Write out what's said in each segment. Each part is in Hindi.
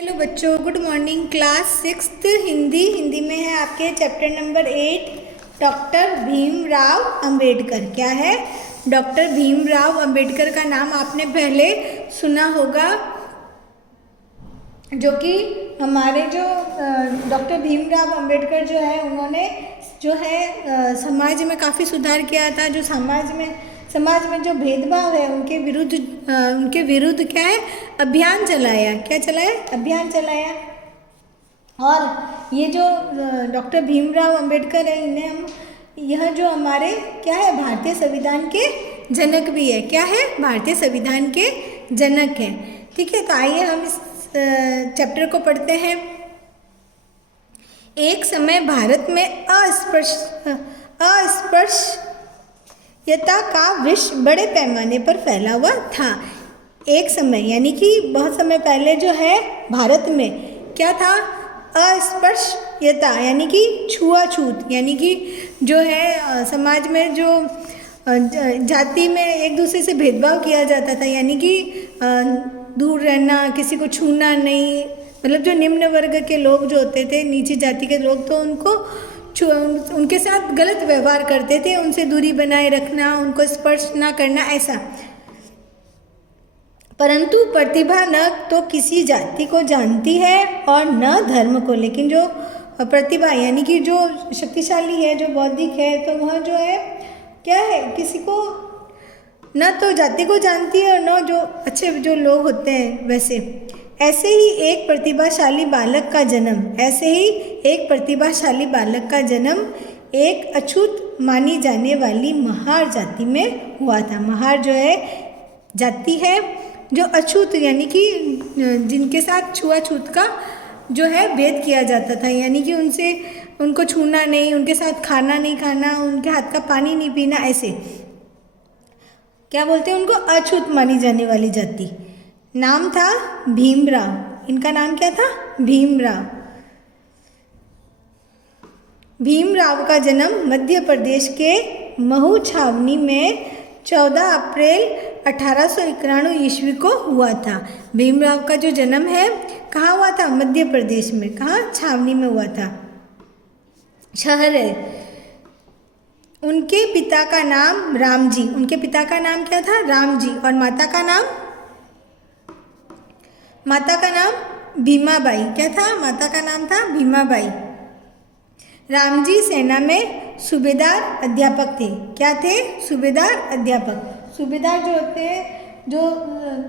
हेलो बच्चों, good morning. Class 6th Hindi में है आपके chapter number 8 doctor Bhimrao Ambedkar. क्या है? डॉक्टर भीमराव अंबेडकर का नाम आपने पहले सुना होगा, जो कि हमारे जो डॉक्टर भीमराव अंबेडकर जो है उन्होंने जो है समाज में काफ़ी सुधार किया था। जो समाज में जो भेदभाव है उनके विरुद्ध क्या है, अभियान चलाया। क्या चलाया? अभियान चलाया। और ये जो डॉक्टर भीमराव अंबेडकर है, इन्हें हम यह जो हमारे क्या है, भारतीय संविधान के जनक भी है। क्या है? भारतीय संविधान के जनक है। ठीक है, तो आइए हम इस चैप्टर को पढ़ते हैं। एक समय भारत में अस्पृश्यता का विष बड़े पैमाने पर फैला हुआ था। एक समय यानी कि बहुत समय पहले जो है भारत में क्या था? अस्पृश्यता यानी कि छुआछूत, यानी कि जो है समाज में जो जाति में एक दूसरे से भेदभाव किया जाता था, यानी कि दूर रहना, किसी को छूना नहीं। मतलब जो निम्न वर्ग के लोग जो होते थे, नीची जाति के लोग, तो उनके साथ गलत व्यवहार करते थे, उनसे दूरी बनाए रखना, उनको स्पर्श ना करना, ऐसा। परंतु प्रतिभा न तो किसी जाति को जानती है और न धर्म को। लेकिन जो प्रतिभा यानी कि जो शक्तिशाली है, जो बौद्धिक है, तो वह जो है क्या है, किसी को न तो जाति को जानती है और न जो अच्छे जो लोग होते हैं वैसे। ऐसे ही एक प्रतिभाशाली बालक का जन्म एक अछूत मानी जाने वाली महार जाति में हुआ था। महार जो है जाति है जो अछूत यानी कि जिनके साथ छुआछूत का जो है भेद किया जाता था, यानी कि उनको छूना नहीं, उनके साथ खाना नहीं खाना, उनके हाथ का पानी नहीं पीना, ऐसे क्या बोलते हैं उनको? अछूत मानी जाने वाली जाति। नाम था भीमराव। इनका नाम क्या था? भीमराव। भीमराव का जन्म मध्य प्रदेश के महू छावनी में 14 अप्रैल 1891 ईस्वी को हुआ था। भीमराव का जो जन्म है कहाँ हुआ था? मध्य प्रदेश में। कहाँ? छावनी में हुआ था, शहर है। उनके पिता का नाम रामजी। उनके पिता का नाम क्या था? रामजी। और माता का नाम भीमाबाई। क्या था? माता का नाम था भीमाबाई। रामजी सेना में सूबेदार अध्यापक थे। क्या थे? सूबेदार अध्यापक। सूबेदार जो होते हैं, जो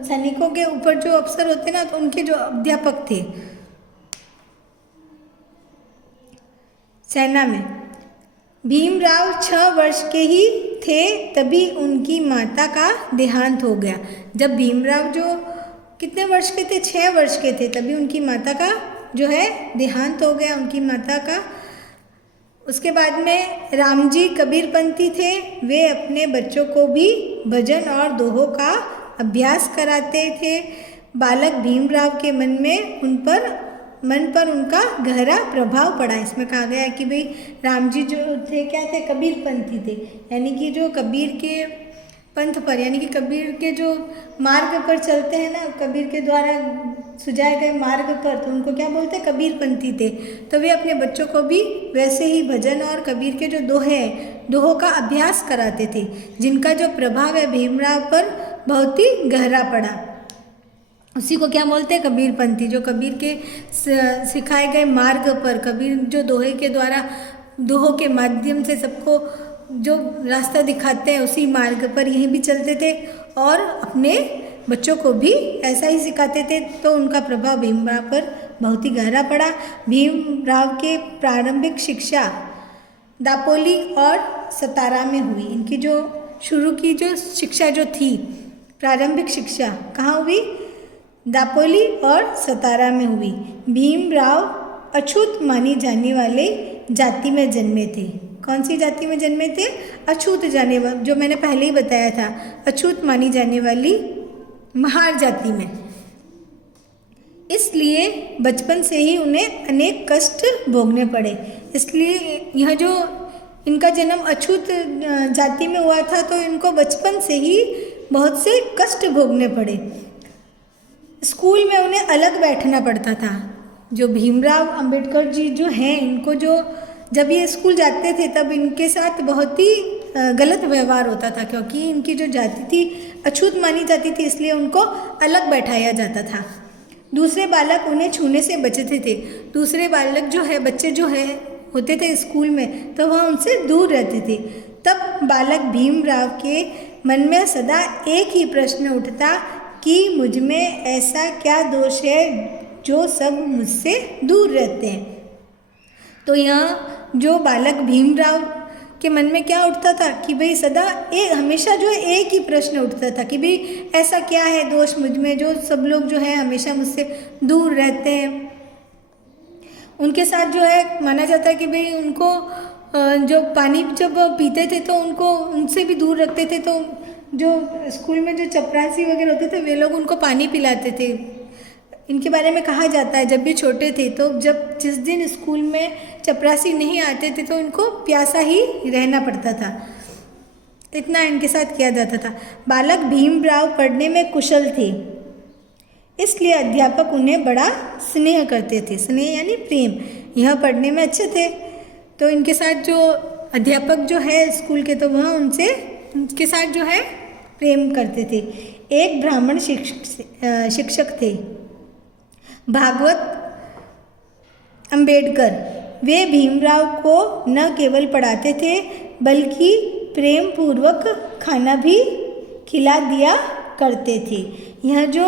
सैनिकों के ऊपर जो अफसर होते हैं ना, तो उनके जो अध्यापक थे सेना में। भीमराव 6 वर्ष के ही थे तभी उनकी माता का देहांत हो गया। जब भीमराव जो कितने वर्ष के थे? 6 वर्ष के थे, तभी उनकी माता का जो है देहांत हो गया, उनकी माता का। उसके बाद में रामजी कबीरपंथी थे। वे अपने बच्चों को भी भजन और दोहों का अभ्यास कराते थे। बालक भीमराव के मन पर उनका गहरा प्रभाव पड़ा। इसमें कहा गया है कि भाई रामजी जो थे क्या थे? कबीरपंथी थे, यानी कि जो कबीर के पंथ पर, यानी कि कबीर के जो मार्ग पर चलते हैं ना, कबीर के द्वारा सुझाए गए मार्ग पर, तो उनको क्या बोलते हैं? कबीरपंथी थे। तो वे अपने बच्चों को भी वैसे ही भजन और कबीर के जो दोहों का अभ्यास कराते थे, जिनका जो प्रभाव है भीमराव पर बहुत ही गहरा पड़ा। उसी को क्या बोलते हैं? कबीरपंथी। जो कबीर के सिखाए गए मार्ग पर, कबीर जो दोहों के माध्यम से सबको जो रास्ता दिखाते हैं, उसी मार्ग पर यहीं भी चलते थे और अपने बच्चों को भी ऐसा ही सिखाते थे। तो उनका प्रभाव भीमराव पर बहुत ही गहरा पड़ा। भीमराव के प्रारंभिक शिक्षा दापोली और सतारा में हुई। इनकी जो शुरू की जो शिक्षा जो थी, प्रारंभिक शिक्षा कहाँ हुई? दापोली और सतारा में हुई। भीमराव अछूत मानी जाने वाले जाति में जन्मे थे। कौन सी जाति में जन्मे थे? अछूत जो मैंने पहले ही बताया था, अछूत मानी जाने वाली महार जाति में। इसलिए बचपन से ही उन्हें अनेक कष्ट भोगने पड़े। इसलिए यह जो इनका जन्म अछूत जाति में हुआ था, तो इनको बचपन से ही बहुत से कष्ट भोगने पड़े। स्कूल में उन्हें अलग बैठना पड़ता था। जो भीमराव अंबेडकर जी जो हैं, इनको जो जब ये स्कूल जाते थे तब इनके साथ बहुत ही गलत व्यवहार होता था, क्योंकि इनकी जो जाति थी अछूत मानी जाती थी, इसलिए उनको अलग बैठाया जाता था। दूसरे बालक उन्हें छूने से बचते थे। दूसरे बालक जो है, बच्चे जो है होते थे स्कूल में, तो वह उनसे दूर रहते थे। तब बालक भीमराव के मन में सदा एक ही प्रश्न उठता कि मुझ में ऐसा क्या दोष है जो सब मुझसे दूर रहते हैं। तो यहाँ जो बालक भीमराव के मन में क्या उठता था कि भाई सदा हमेशा जो है एक ही प्रश्न उठता था कि भाई ऐसा क्या है दोष मुझ में जो सब लोग जो है हमेशा मुझसे दूर रहते हैं। उनके साथ जो है माना जाता है कि भाई उनको जो पानी जब पीते थे तो उनको उनसे भी दूर रखते थे। तो जो स्कूल में जो चपरासी वगैरह होते थे वे लोग उनको पानी पिलाते थे। इनके बारे में कहा जाता है जब भी छोटे थे तो जिस दिन स्कूल में चपरासी नहीं आते थे तो इनको प्यासा ही रहना पड़ता था, इतना इनके साथ किया जाता था। बालक भीमराव पढ़ने में कुशल थे, इसलिए अध्यापक उन्हें बड़ा स्नेह करते थे। स्नेह यानी प्रेम। यह पढ़ने में अच्छे थे तो इनके साथ जो अध्यापक जो है स्कूल के, तो वह उनके साथ जो है प्रेम करते थे। एक ब्राह्मण शिक्षक थे, भागवत अंबेडकर। वे भीमराव को न केवल पढ़ाते थे बल्कि प्रेम पूर्वक खाना भी खिला दिया करते थे। यह जो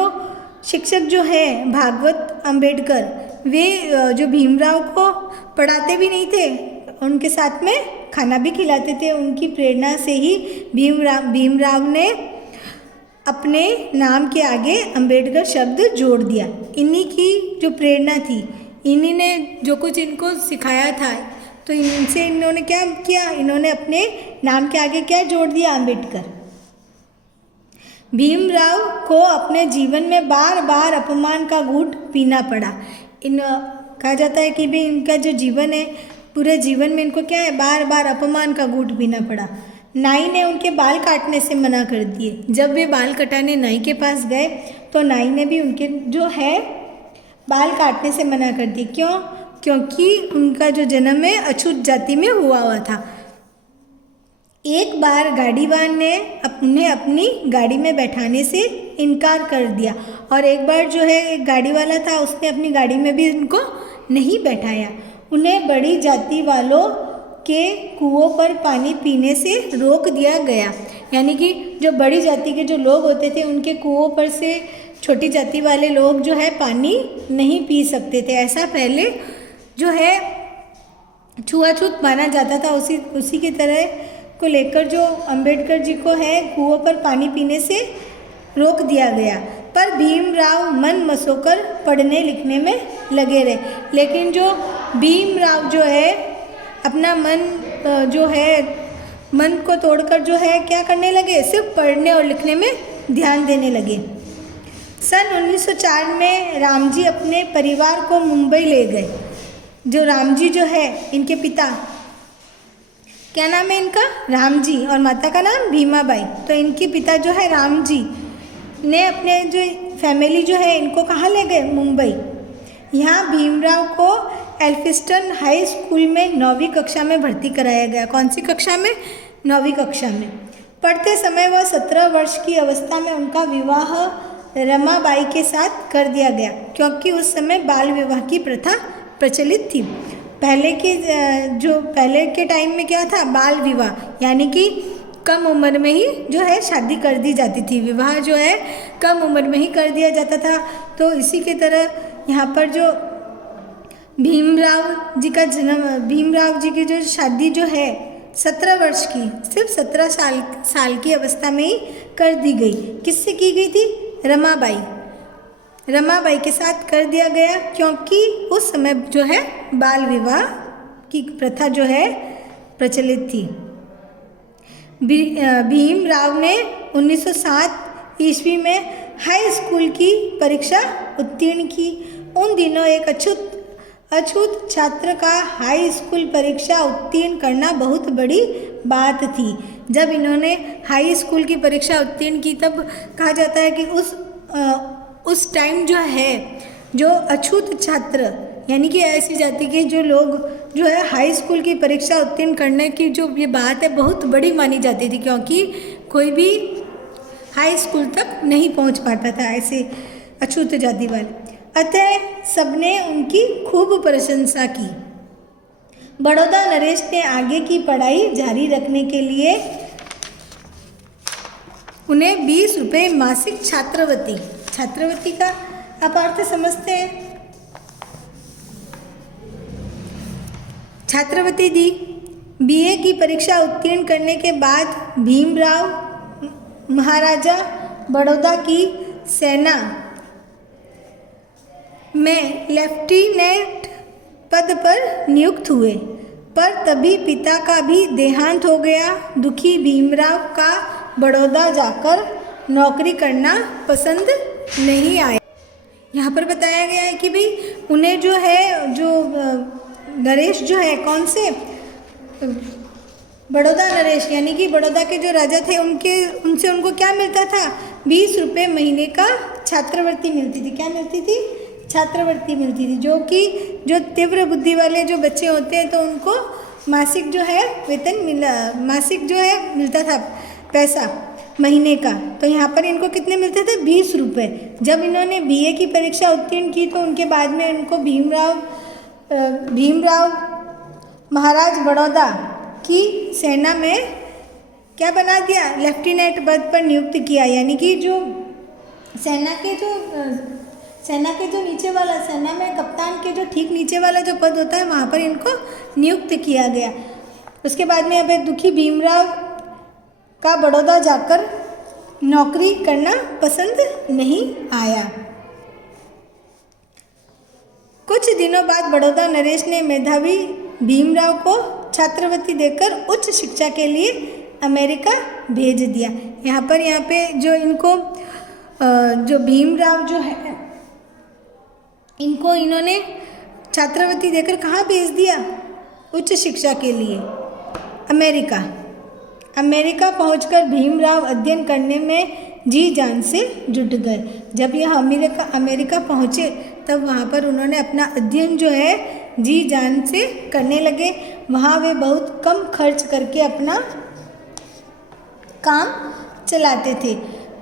शिक्षक जो है भागवत अंबेडकर, वे जो भीमराव को पढ़ाते भी नहीं थे, उनके साथ में खाना भी खिलाते थे। उनकी प्रेरणा से ही भीमराव ने अपने नाम के आगे अंबेडकर शब्द जोड़ दिया। इन्हीं की जो प्रेरणा थी, इन्हीं ने जो कुछ इनको सिखाया था, तो इनसे इन्होंने क्या किया, इन्होंने अपने नाम के आगे क्या जोड़ दिया, अंबेडकर। भीमराव को अपने जीवन में बार बार अपमान का घूंट पीना पड़ा। कहा जाता है कि भी इनका जो जीवन है, पूरे जीवन में इनको क्या है, बार बार अपमान का घूंट पीना पड़ा। नाई ने उनके बाल काटने से मना कर दिए। जब वे बाल कटाने नाई के पास गए तो नाई ने भी उनके जो है बाल काटने से मना कर दिए। क्यों? क्योंकि उनका जो जन्म है अछूत जाति में हुआ था। एक बार गाड़ीवान ने उन्हें अपनी गाड़ी में बैठाने से इनकार कर दिया, और एक बार जो है एक गाड़ी वाला था, उसने अपनी गाड़ी में भी उनको नहीं बैठाया। उन्हें बड़ी जाति वालों के कुओं पर पानी पीने से रोक दिया गया। यानी कि जो बड़ी जाति के जो लोग होते थे उनके कुओं पर से छोटी जाति वाले लोग जो है पानी नहीं पी सकते थे। ऐसा पहले जो है छुआछूत माना जाता था। उसी की तरह को लेकर जो अंबेडकर जी को है कुओं पर पानी पीने से रोक दिया गया। पर भीमराव मन मसोकर पढ़ने लिखने में लगे रहे। लेकिन जो भीमराव जो है अपना मन जो है मन को तोड़कर जो है क्या करने लगे, सिर्फ पढ़ने और लिखने में ध्यान देने लगे। सन 1904 में रामजी अपने परिवार को मुंबई ले गए। जो रामजी जो है इनके पिता, क्या नाम है इनका, रामजी, और माता का नाम भीमाबाई। तो इनके पिता जो है रामजी ने अपने जो फैमिली जो है इनको कहाँ ले गए, मुंबई। यहाँ भीमराव को एल्फिस्टन हाई स्कूल में 9वीं कक्षा में भर्ती कराया गया। कौन सी कक्षा में, 9वीं कक्षा में। पढ़ते समय वह 17 वर्ष की अवस्था में उनका विवाह रमाबाई के साथ कर दिया गया, क्योंकि उस समय बाल विवाह की प्रथा प्रचलित थी। पहले के टाइम में क्या था, बाल विवाह, यानी कि कम उम्र में ही जो है शादी कर दी जाती थी। विवाह जो है कम उम्र में ही कर दिया जाता था। तो इसी के तरह यहाँ पर जो भीमराव जी की जो शादी जो है 17 वर्ष की, सिर्फ 17 साल की अवस्था में ही कर दी गई। किससे की गई थी, रमाबाई के साथ कर दिया गया, क्योंकि उस समय जो है बाल विवाह की प्रथा जो है प्रचलित थी। भीमराव ने 1907 ईस्वी में हाई स्कूल की परीक्षा उत्तीर्ण की। उन दिनों एक अछूत छात्र का हाई स्कूल परीक्षा उत्तीर्ण करना बहुत बड़ी बात थी। जब इन्होंने हाई स्कूल की परीक्षा उत्तीर्ण की तब कहा जाता है कि उस टाइम जो है जो अछूत छात्र यानी कि ऐसी जाति के जो लोग जो है हाई स्कूल की परीक्षा उत्तीर्ण करने की जो ये बात है बहुत बड़ी मानी जाती थी, क्योंकि कोई भी हाई स्कूल तक नहीं पहुंच पाता था ऐसे अछूत जाति वाले। अतः सबने उनकी खूब प्रशंसा की। बड़ौदा नरेश ने आगे की पढ़ाई जारी रखने के लिए उन्हें 20 रुपये मासिक छात्रवृत्ति का आप अर्थ समझते हैं, छात्रवृत्ति दी। बीए की परीक्षा उत्तीर्ण करने के बाद भीमराव महाराजा बड़ौदा की सेना में लेफ्टिनेंट पद पर नियुक्त हुए, पर तभी पिता का भी देहांत हो गया। दुखी भीमराव का बड़ौदा जाकर नौकरी करना पसंद नहीं आया। यहाँ पर बताया गया है कि भाई उन्हें जो है जो नरेश जो है कौन से बड़ौदा नरेश यानी कि बड़ौदा के जो राजा थे उनसे उनको क्या मिलता था, 20 रुपये महीने का छात्रवृत्ति मिलती थी। क्या मिलती थी? छात्रवृत्ति मिलती थी, जो कि जो तीव्र बुद्धि वाले जो बच्चे होते हैं तो उनको मासिक जो है वेतन मासिक जो है मिलता था पैसा महीने का। तो यहाँ पर इनको कितने मिलते थे? 20 रुपये। जब इन्होंने बीए की परीक्षा उत्तीर्ण की तो उनके बाद में इनको भीमराव महाराज बड़ौदा की सेना में क्या बना दिया? लेफ्टिनेंट पद पर नियुक्त किया। यानी कि जो सेना के जो नीचे वाला, सेना में कप्तान के जो ठीक नीचे वाला जो पद होता है वहाँ पर इनको नियुक्त किया गया। उसके बाद में अब दुखी भीमराव का बड़ौदा जाकर नौकरी करना पसंद नहीं आया। कुछ दिनों बाद बड़ौदा नरेश ने मेधावी भीमराव को छात्रवृत्ति देकर उच्च शिक्षा के लिए अमेरिका भेज दिया। यहाँ पे जो इनको जो भीमराव जो है इनको इन्होंने छात्रवृत्ति देकर कहाँ भेज दिया? उच्च शिक्षा के लिए अमेरिका पहुंचकर भीमराव अध्ययन करने में जी जान से जुट गए। जब यह अमेरिका पहुँचे तब वहाँ पर उन्होंने अपना अध्ययन जो है जी जान से करने लगे। वहाँ वे बहुत कम खर्च करके अपना काम चलाते थे,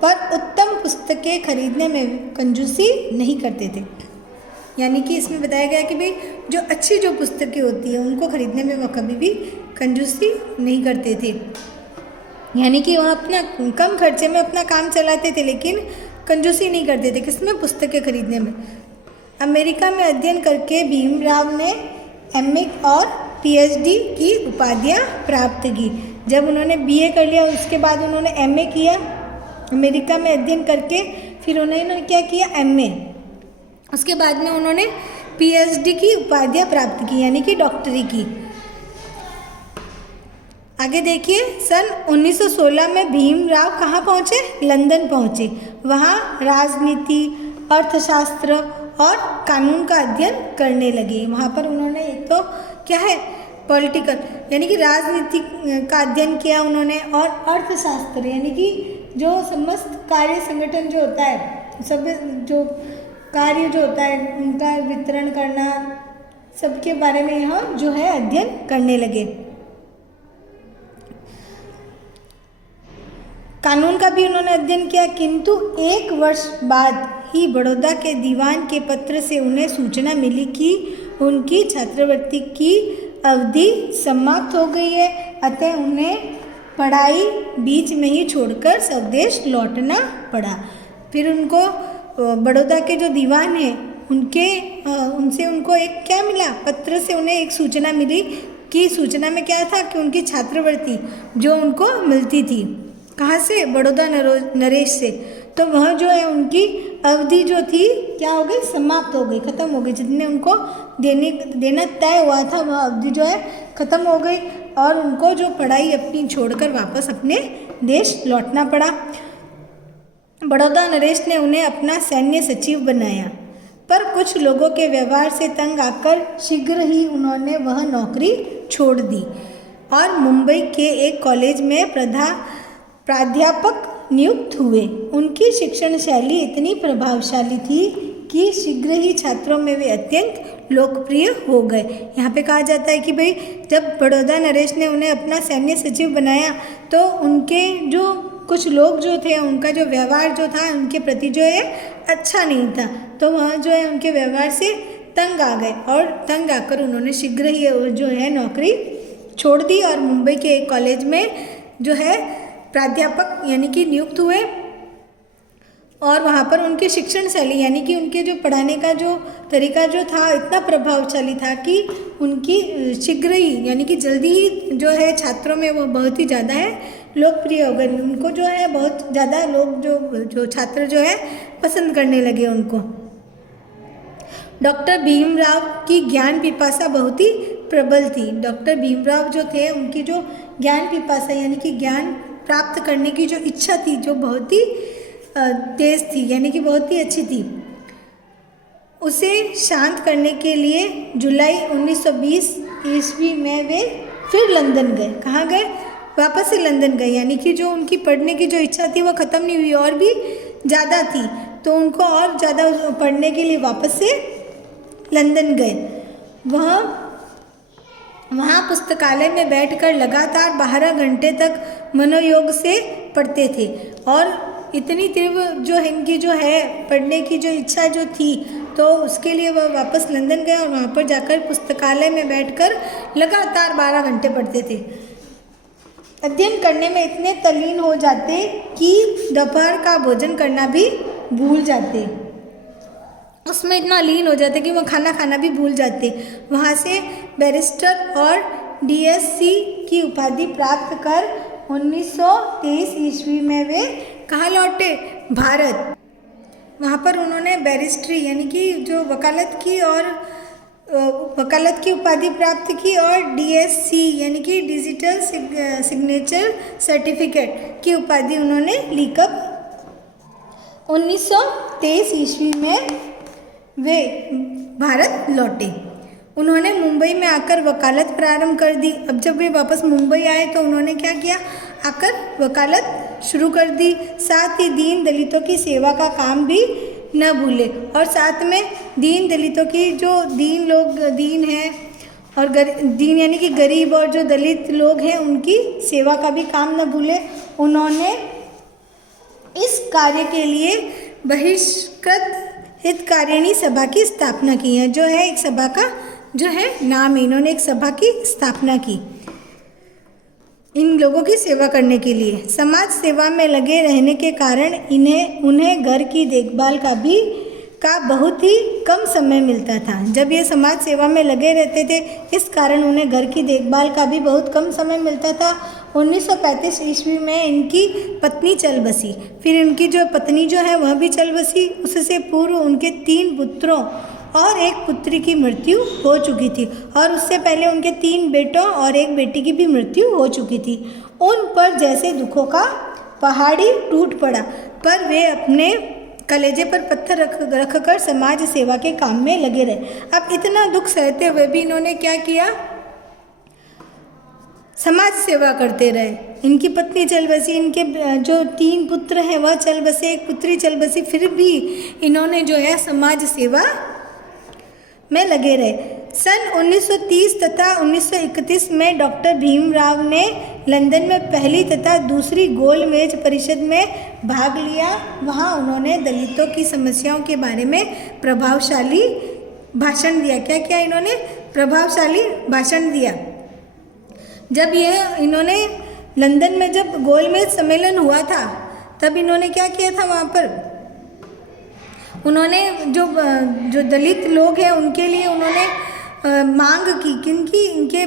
पर उत्तम पुस्तकें खरीदने में कंजूसी नहीं करते थे। यानी कि इसमें बताया गया कि भाई जो अच्छी जो पुस्तकें होती हैं उनको खरीदने में वह कभी भी कंजूसी नहीं करते थे। यानी कि वह अपना कम खर्चे में अपना काम चलाते थे, लेकिन कंजूसी नहीं करते थे किसमें? पुस्तकें खरीदने में। अमेरिका में अध्ययन करके भीमराव ने एमए और पीएचडी की उपाधियाँ प्राप्त की। जब उन्होंने बीए कर लिया उसके बाद उन्होंने एमए किया अमेरिका में अध्ययन करके, फिर उन्होंने क्या किया? एमए। उसके बाद में उन्होंने पीएचडी की उपाधियाँ प्राप्त की, यानी कि डॉक्टरी की। आगे देखिए, सन 1916 में भीमराव कहाँ पहुँचे? लंदन पहुँचे। वहाँ राजनीति, अर्थशास्त्र और कानून का अध्ययन करने लगे। वहाँ पर उन्होंने एक तो क्या है पॉलिटिकल यानी कि राजनीति का अध्ययन किया उन्होंने, और अर्थशास्त्र यानी कि जो समस्त कार्य संगठन जो होता है, सब जो कार्य जो होता है उनका वितरण करना, सबके बारे में यहाँ जो है अध्ययन करने लगे। कानून का भी उन्होंने अध्ययन किया, किंतु 1 वर्ष बाद ही बड़ौदा के दीवान के पत्र से उन्हें सूचना मिली कि उनकी छात्रवृत्ति की अवधि समाप्त हो गई है। अतः उन्हें पढ़ाई बीच में ही छोड़कर स्वदेश लौटना पड़ा। फिर उनको बड़ौदा के जो दीवान हैं उनसे उनको एक क्या मिला? पत्र से उन्हें एक सूचना मिली कि सूचना में क्या था कि उनकी छात्रवृत्ति जो उनको मिलती थी कहाँ से? बड़ौदा नरेश से, तो वह जो है उनकी अवधि जो थी क्या हो गई? समाप्त हो गई, ख़त्म हो गई। जितने उनको देना तय हुआ था वह अवधि जो है ख़त्म हो गई, और उनको जो पढ़ाई अपनी छोड़कर वापस अपने देश लौटना पड़ा। बड़ौदा नरेश ने उन्हें अपना सैन्य सचिव बनाया, पर कुछ लोगों के व्यवहार से तंग आकर शीघ्र ही उन्होंने वह नौकरी छोड़ दी और मुंबई के एक कॉलेज में प्राध्यापक नियुक्त हुए। उनकी शिक्षण शैली इतनी प्रभावशाली थी कि शीघ्र ही छात्रों में वे अत्यंत लोकप्रिय हो गए। यहाँ पे कहा जाता है कि भाई जब बड़ौदा नरेश ने उन्हें अपना सैन्य सचिव बनाया तो उनके जो कुछ लोग जो थे उनका जो व्यवहार जो था उनके प्रति जो है अच्छा नहीं था, तो वह जो है उनके व्यवहार से तंग आ गए और तंग आकर उन्होंने शीघ्र ही जो है नौकरी छोड़ दी और मुंबई के एक कॉलेज में जो है प्राध्यापक यानी कि नियुक्त हुए। और वहाँ पर उनकी शिक्षण शैली यानी कि उनके जो पढ़ाने का जो तरीका जो था इतना प्रभावशाली था कि उनकी शीघ्र ही यानी कि जल्दी ही जो है छात्रों में वो बहुत ही ज़्यादा है लोकप्रिय हो गए। उनको जो है बहुत ज़्यादा लोग जो छात्र जो है पसंद करने लगे उनको। डॉक्टर भीमराव की ज्ञान पिपासा बहुत ही प्रबल थी। डॉक्टर भीमराव जो थे उनकी जो ज्ञान पिपासा यानी कि ज्ञान प्राप्त करने की जो इच्छा थी जो बहुत ही तेज थी यानी कि बहुत ही अच्छी थी। उसे शांत करने के लिए जुलाई 1920 ईस्वी में वे फिर लंदन गए। कहाँ गए? वापस से लंदन गए, यानी कि जो उनकी पढ़ने की जो इच्छा थी वो ख़त्म नहीं हुई और भी ज़्यादा थी, तो उनको और ज़्यादा पढ़ने के लिए वापस से लंदन गए। वहाँ पुस्तकालय में बैठकर लगातार 12 घंटे तक मनोयोग से पढ़ते थे और इतनी तीव्र जो इनकी जो है पढ़ने की जो इच्छा जो थी तो उसके लिए वह वापस लंदन गए और वहाँ पर जाकर पुस्तकालय में बैठकर लगातार 12 घंटे पढ़ते थे। अध्ययन करने में इतने तल्लीन हो जाते कि दोपहर का भोजन करना भी भूल जाते, उसमें इतना लीन हो जाते कि वो खाना खाना भी भूल जाते। वहाँ से बैरिस्टर और डीएससी की उपाधि प्राप्त कर 1923 ईस्वी में वे कहाँ लौटे? भारत। वहाँ पर उन्होंने बैरिस्ट्री यानी कि जो वकालत की और वकालत की उपाधि प्राप्त की और डीएससी यानी कि डिजिटल सिग्नेचर सर्टिफिकेट की उपाधि उन्होंने ली। कब? 1923 ईस्वी में वे भारत लौटे। उन्होंने मुंबई में आकर वकालत प्रारंभ कर दी। अब जब वे वापस मुंबई आए तो उन्होंने क्या किया? आकर वकालत शुरू कर दी। साथ ही दीन दलितों की सेवा का काम भी न भूले और साथ में दीन दलितों की जो दीन हैं और दीन यानी कि गरीब और जो दलित लोग हैं उनकी सेवा का भी काम न भूले। उन्होंने इस कार्य के लिए बहिष्कृत हितकारिणी सभा की स्थापना की है, जो है एक सभा का जो है नाम है। इन्होंने एक सभा की स्थापना की इन लोगों की सेवा करने के लिए। समाज सेवा में लगे रहने के कारण उन्हें घर की देखभाल का बहुत ही कम समय मिलता था। जब ये समाज सेवा में लगे रहते थे इस कारण उन्हें घर की देखभाल का भी बहुत कम समय मिलता था। 1935 ईस्वी में इनकी पत्नी चल बसी। फिर उनकी जो पत्नी जो है वह भी चल बसी। उससे पूर्व उनके 3 पुत्रों और एक पुत्री की मृत्यु हो चुकी थी और उससे पहले उनके 3 बेटों और एक बेटी की भी मृत्यु हो चुकी थी। उन पर जैसे दुखों का पहाड़ी टूट पड़ा, पर वे अपने कलेजे पर पत्थर रख कर समाज सेवा के काम में लगे रहे। अब इतना दुख सहते हुए भी इन्होंने क्या किया? समाज सेवा करते रहे। इनकी पत्नी चल बसी, इनके जो 3 पुत्र हैं वह चल बसे, एक पुत्री चल बसी, फिर भी इन्होंने जो है समाज सेवा में लगे रहे। सन 1930 तथा 1931 में डॉक्टर भीमराव ने लंदन में पहली तथा दूसरी गोलमेज परिषद में भाग लिया। वहाँ उन्होंने दलितों की समस्याओं के बारे में प्रभावशाली भाषण दिया। क्या किया इन्होंने? प्रभावशाली भाषण दिया। जब इन्होंने लंदन में जब गोलमेज सम्मेलन हुआ था तब इन्होंने क्या किया था? वहाँ पर उन्होंने जो दलित लोग हैं उनके लिए उन्होंने मांग की, किनकी? इनके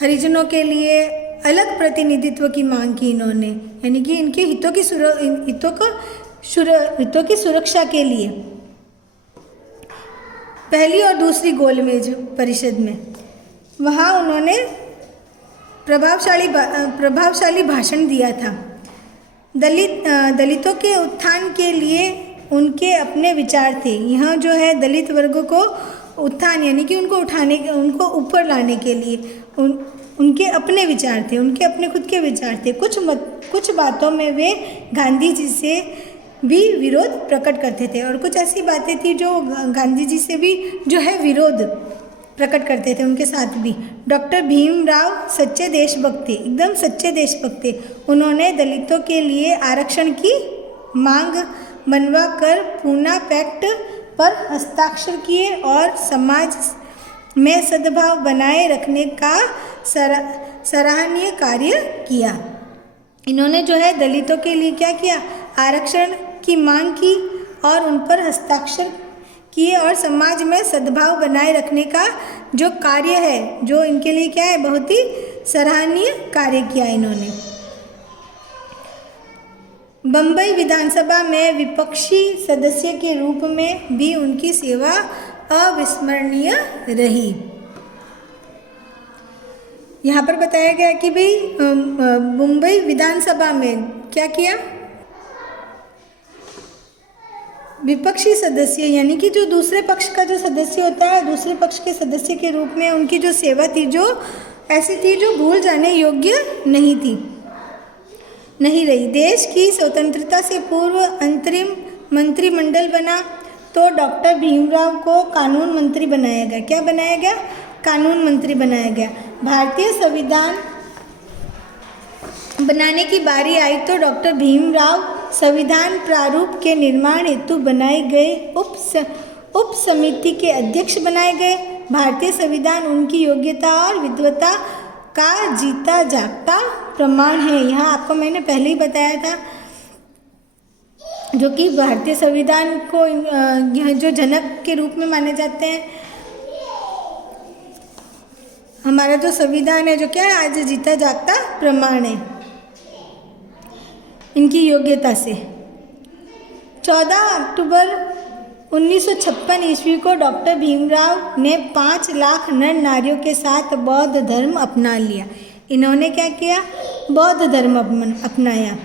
हरिजनों के लिए अलग प्रतिनिधित्व की मांग की इन्होंने, यानी कि इनके हितों की सुरक्षा के लिए। पहली और दूसरी गोलमेज परिषद में वहाँ उन्होंने प्रभावशाली भाषण दिया था। दलितों के उत्थान के लिए उनके अपने विचार थे। यह जो है दलित वर्ग को उत्थान यानी कि उनको उठाने उनको ऊपर लाने के लिए उनके अपने विचार थे, उनके अपने खुद के विचार थे। कुछ बातों में वे गांधी जी से भी विरोध प्रकट करते थे और कुछ ऐसी बातें थी जो गांधी जी से भी जो है विरोध प्रकट करते थे उनके साथ भी। डॉक्टर भीमराव सच्चे देशभक्त थे, एकदम सच्चे देशभक्त थे। उन्होंने दलितों के लिए आरक्षण की मांग मनवा कर पूना पैक्ट पर हस्ताक्षर किए और समाज में सद्भाव बनाए रखने का सराहनीय कार्य किया। इन्होंने जो है दलितों के लिए क्या किया, आरक्षण की मांग की और उन पर हस्ताक्षर किए और समाज में सद्भाव बनाए रखने का जो कार्य है, जो इनके लिए क्या है, बहुत ही सराहनीय कार्य किया इन्होंने। बम्बई विधानसभा में विपक्षी सदस्य के रूप में भी उनकी सेवा अविस्मरणीय रही। यहाँ पर बताया गया कि भाई मुंबई विधानसभा में क्या किया, विपक्षी सदस्य यानी कि जो दूसरे पक्ष का जो सदस्य होता है, दूसरे पक्ष के सदस्य के रूप में उनकी जो सेवा थी, जो ऐसी थी जो भूल जाने योग्य नहीं रही। देश की स्वतंत्रता से पूर्व अंतरिम मंत्रिमंडल बना तो डॉक्टर भीमराव को कानून मंत्री बनाया गया। क्या बनाया गया, कानून मंत्री बनाया गया। भारतीय संविधान बनाने की बारी आई तो डॉक्टर भीमराव संविधान प्रारूप के निर्माण हेतु बनाए गए उप समिति के अध्यक्ष बनाए गए। भारतीय संविधान उनकी योग्यता और विद्वता का जीता जागता प्रमाण है। यहाँ आपको मैंने पहले ही बताया था, जो कि भारतीय संविधान को यह जो जनक के रूप में माने जाते हैं। हमारा जो संविधान है जो क्या है, आज जीता जागता प्रमाण है इनकी योग्यता से। 14 अक्टूबर 1956 ईस्वी को डॉक्टर भीमराव ने 5 लाख नर नारियों के साथ बौद्ध धर्म अपना लिया। इन्होंने क्या किया, बौद्ध धर्म अपनाया,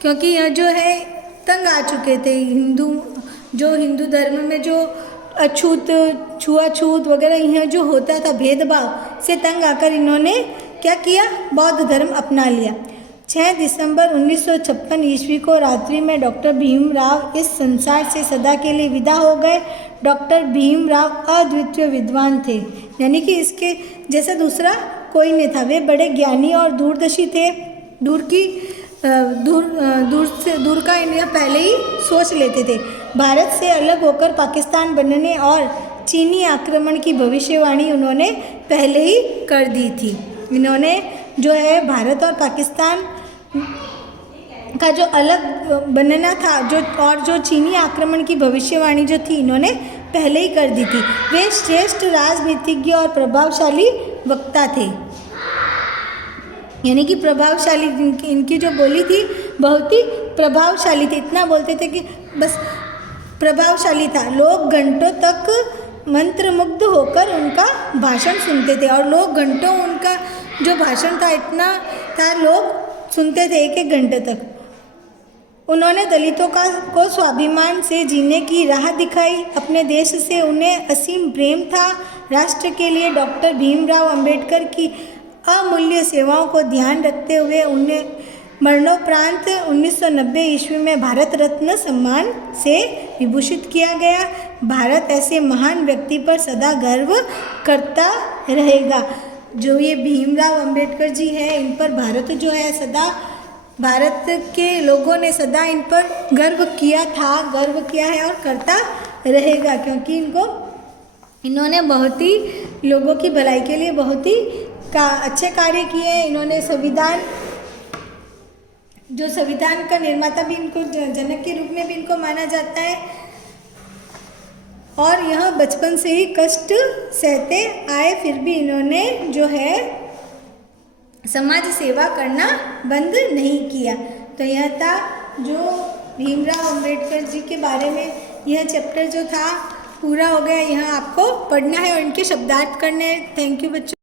क्योंकि यह जो है तंग आ चुके थे हिंदू धर्म में जो अछूत छुआछूत वगैरह यह जो होता था, भेदभाव से तंग आकर इन्होंने क्या किया, बौद्ध धर्म अपना लिया। 6 दिसंबर 1956 ईस्वी को रात्रि में डॉक्टर भीमराव इस संसार से सदा के लिए विदा हो गए। डॉक्टर भीमराव अद्वितीय विद्वान थे, यानी कि इसके जैसा दूसरा कोई नहीं था। वे बड़े ज्ञानी और दूरदर्शी थे। दूर का इन्हें पहले ही सोच लेते थे। भारत से अलग होकर पाकिस्तान बनने और चीनी आक्रमण की भविष्यवाणी उन्होंने पहले ही कर दी थी। इन्होंने जो है भारत और पाकिस्तान का जो अलग बनना था, जो चीनी आक्रमण की भविष्यवाणी जो थी, इन्होंने पहले ही कर दी थी। वे श्रेष्ठ राजनीतिज्ञ और प्रभावशाली वक्ता थे, यानी कि प्रभावशाली, इनकी जो बोली थी बहुत ही प्रभावशाली थी। इतना बोलते थे कि बस प्रभावशाली था। लोग घंटों तक मंत्रमुग्ध होकर उनका भाषण सुनते थे और लोग घंटों उनका जो भाषण था इतना था, लोग सुनते थे 1-1 घंटे तक। उन्होंने दलितों को स्वाभिमान से जीने की राह दिखाई। अपने देश से उन्हें असीम प्रेम था। राष्ट्र के लिए डॉक्टर भीमराव अंबेडकर की अमूल्य सेवाओं को ध्यान रखते हुए उन्हें मरणोपरांत 1990 ईस्वी में भारत रत्न सम्मान से विभूषित किया गया। भारत ऐसे महान व्यक्ति पर सदा गर्व करता रहेगा। जो ये भीमराव अंबेडकर जी हैं, इन पर भारत जो है सदा, भारत के लोगों ने सदा इन पर गर्व किया था, गर्व किया है और करता रहेगा, क्योंकि इन्होंने बहुत ही लोगों की भलाई के लिए बहुत ही अच्छे कार्य किए हैं। इन्होंने संविधान का निर्माता भी इनको जनक के रूप में भी इनको माना जाता है। और यह बचपन से ही कष्ट सहते आए, फिर भी इन्होंने जो है समाज सेवा करना बंद नहीं किया। तो यह था जो भीमराव अंबेडकर जी के बारे में, यह चैप्टर जो था पूरा हो गया। यह आपको पढ़ना है और इनके शब्दार्थ करने हैं। थैंक यू बच्चों।